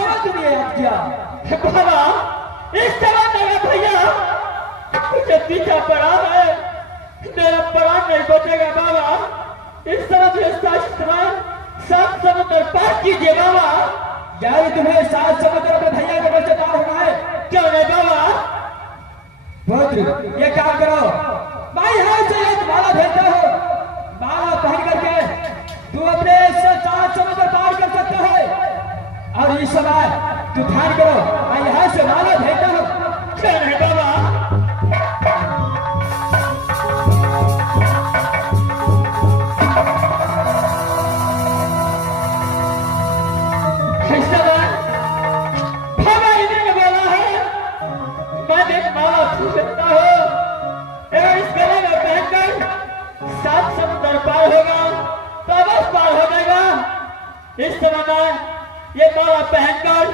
समझ नहीं याद किया। बाबा इस तरह मेरा भैया मुझे पीछा पड़ा है, मेरा प्राण नहीं बचेगा बाबा। इस तरह से सात समुद्र पार कीजिए बाबा। यार तुम्हें सात समुद्र में भैया को बच्चे पार होना है, क्यों नहीं बाबा? पुत्र ये काम करो, भाई हाथ से एक माला भेजता हो, माला पहन करके तू अपने सात समुद्र पार कर सकता है। और इस समय तू ध्यान करो, मैं यहाँ से माला भेजता हूँ, क्यों नहीं बाबा? सात समुद्र पार होगा तो बस पार हो जाएगा। इस समय मैं ये माला पहनकर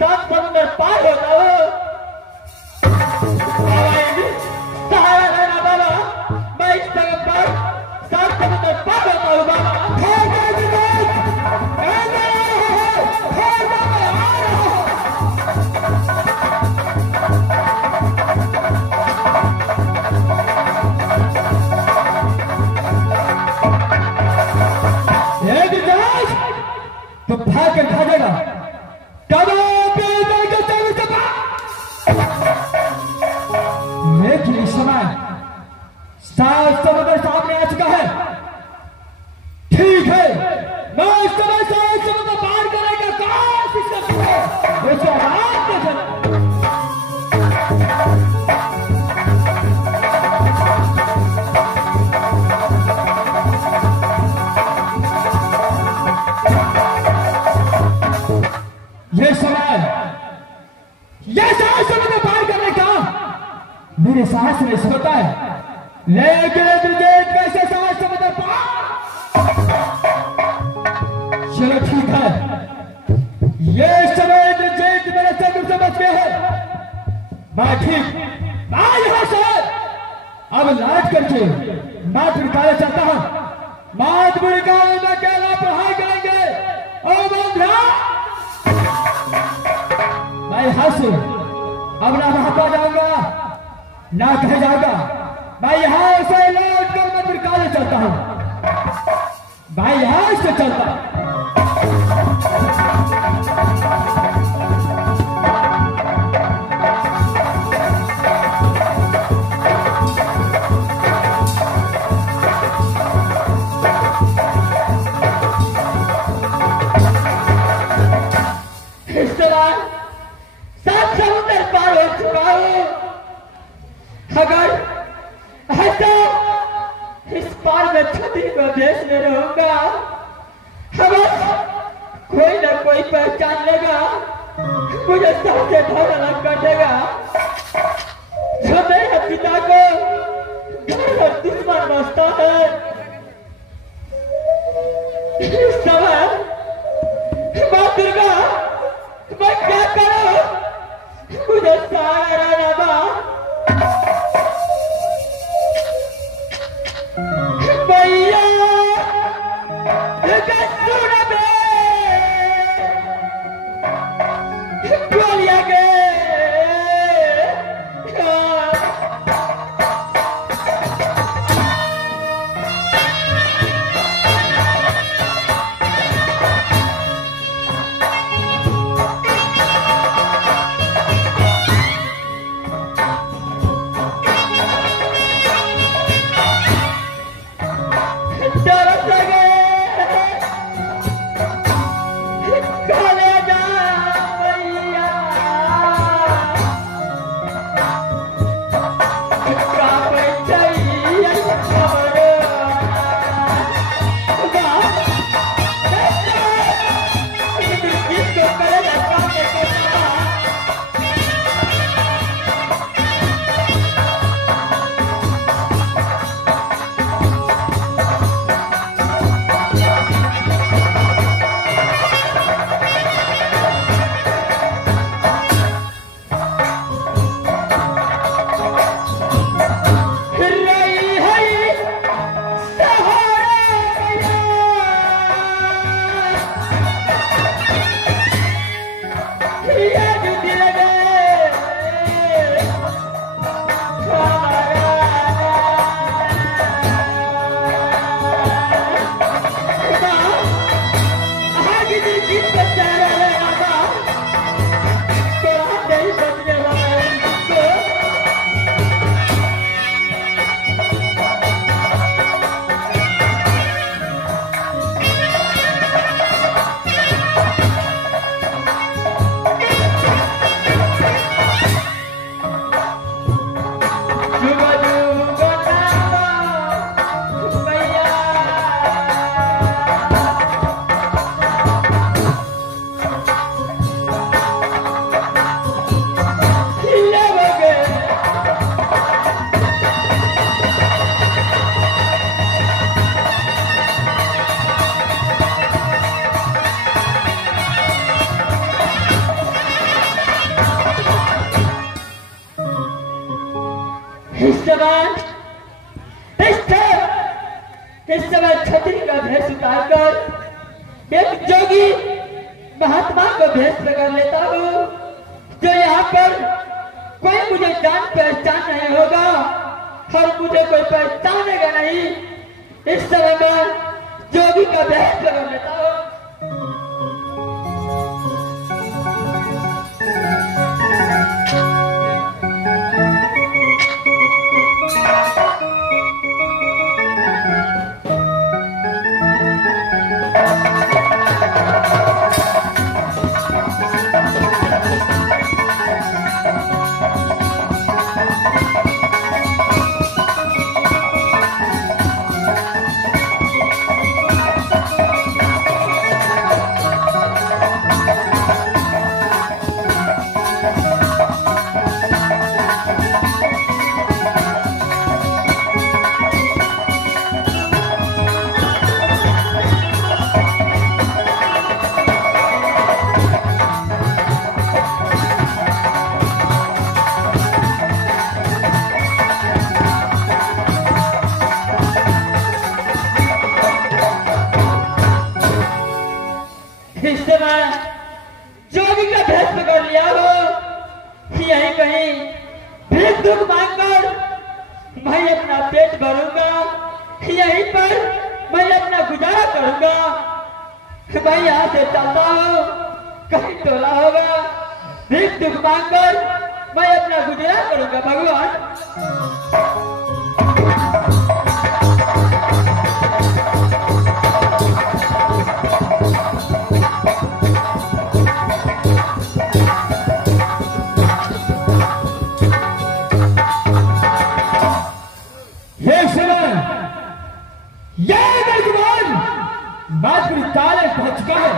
सात समुद्र पार होता हूँ। सहारा लेना बाबा, मैं इस जगह पर सात समुद्र पार होता हूँ बाबा। तो भाग कर भागेगा लेकिन इस समय सात समुद्र सामने आ चुका है। ठीक है, मैं इस समय सात समुद्र पार करेगा ये साहस समुद्र पार करने का मेरे साहस नहीं समझता है, लेकिन इंद्रजीत कैसे साहस समुद्र पार? चलो ठीक है, ये समय इंद्रजीत मेरे समुद्र से बच गए हैं। मैं ठीक मैं यहां से अब लौट करके मात बिड़काने चलता हूं। मात बिड़काने में अकेला पढ़ाई करेंगे और मैं यहां से अब ना वहां पर जाऊंगा ना कहीं जाऊंगा। मैं यहां से लौट कर मैं बिड़काने चलता हूं, मैं यहां से चलता। सात समुद्र पार हो चुका हूं। अगर ऐसा इस पार में छतरी को देश में रहूंगा, अगर कोई ना कोई पहचान लेगा, मुझे सबसे ढोल अलग कर देगा। जो मेरे पिता को घर और दुश्मन बसता है, इस समय मां दुर्गा मैं क्या करूं? मुझे सहारा रहना भैया, गोलिया के इस समय छतरी का भेष उतारकर एक जोगी महात्मा को भेष कर लेता हूँ, जो यहाँ पर कोई मुझे जान पहचान नहीं होगा और मुझे कोई पहचानेगा नहीं। इस समय मैं जोगी का भेष कर लेता हूँ। जोगी का भेष पकड़ लिया हो, यहीं कहीं भीख दुख मांगकर मैं अपना पेट भरूंगा, यहीं पर मैं अपना गुजारा करूंगा। मैं यहाँ से चलता हूँ, कहीं टोला होगा, भीख दुख मांगकर मैं अपना गुजारा करूंगा। भगवान ताले पहुंच चुका है,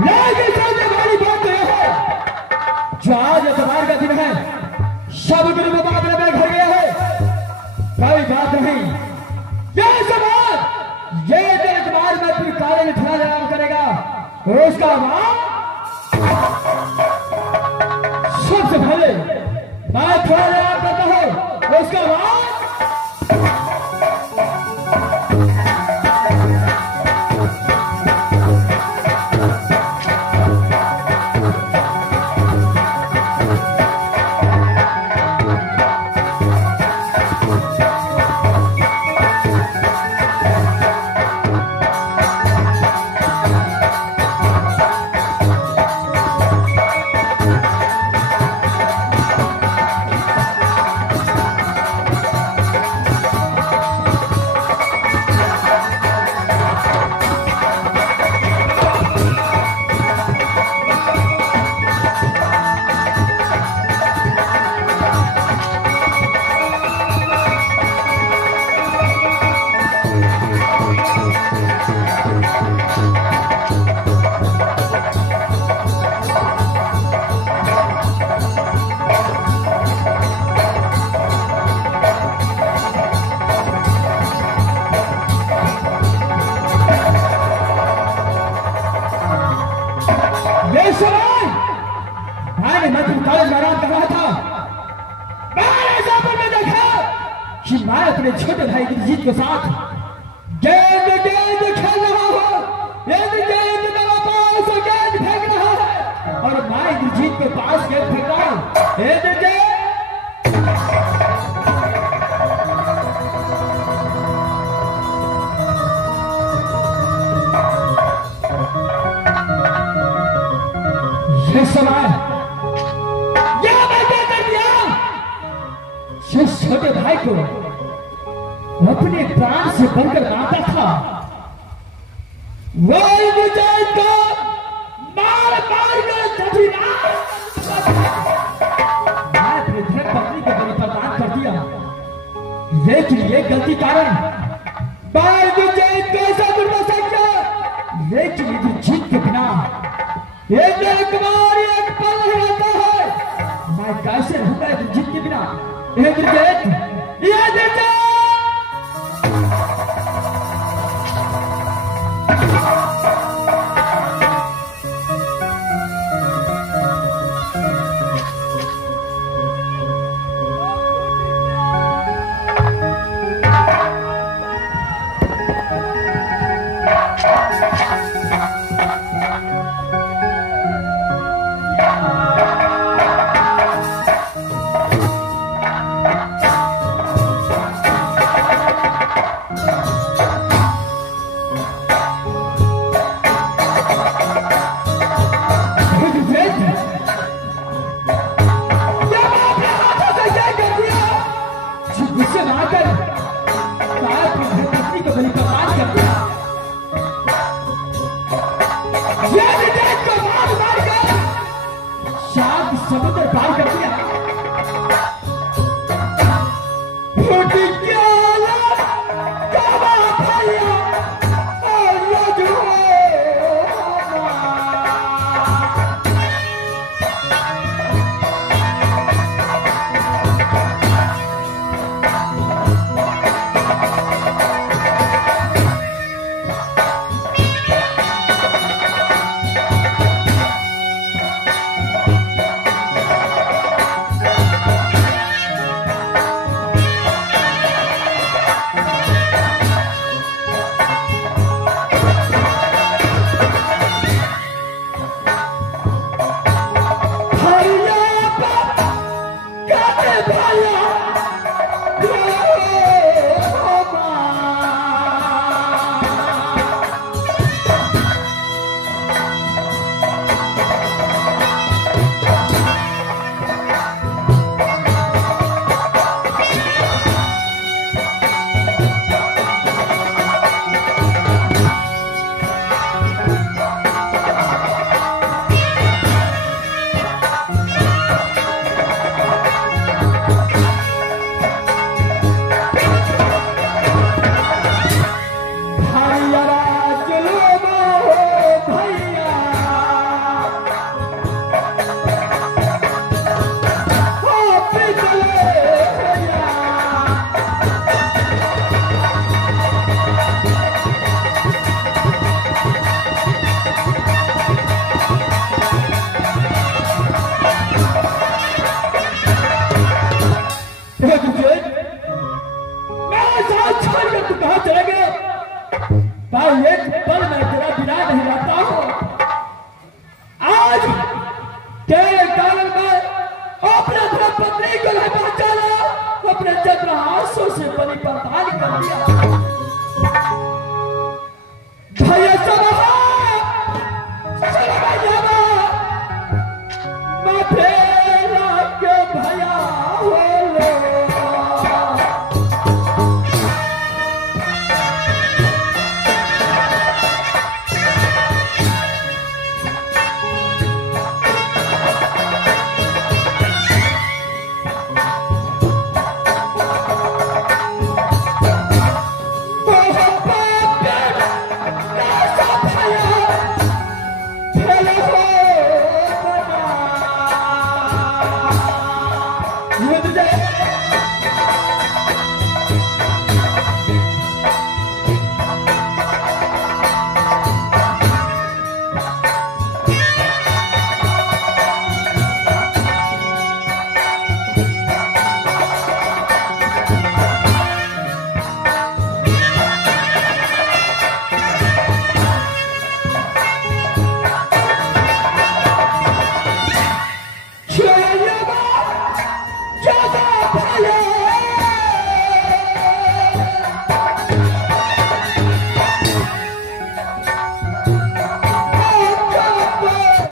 लेकिन सबसे बड़ी बात तो यह है जो आज एतवार का दिन है, सब दिन मुकाबले में घर गए हैं। कोई बात नहीं, यह समाज ये एतवार में फिर काले में थोड़ा आराम करेगा, उसका सबसे पहले मैं थोड़ा आराम करता हूं, उसका बाद अपने छोटे भाई इंद्रजीत के साथ गेंद खेल रहा हो, गेंद मेरा पास गेंद फेंक रहा है और मैं इंद्रजीत के पास गेंद फेंक रहा हूं। ये समय यह मैं क्या कर दिया, जिस छोटे भाई को अपने प्राण से बढ़कर मानता था, वो इंद्रजीत को मार कर कठिना मैं अपने धर्म पत्नी को बलि प्रदान कर दिया, लेकिन ये गलती कारण मैं इंद्रजीत को ऐसा बुरा समझा, लेकिन इंद्रजीत के बिना एक कुमार एक पल नहीं रहता है, मैं कैसे रहूंगा इंद्रजीत के बिना। इंद्रजीत को बलि प्रदान कर दिया। ये विदेश को मार मार कर शांत समुद्र पार कर दिया। एक पल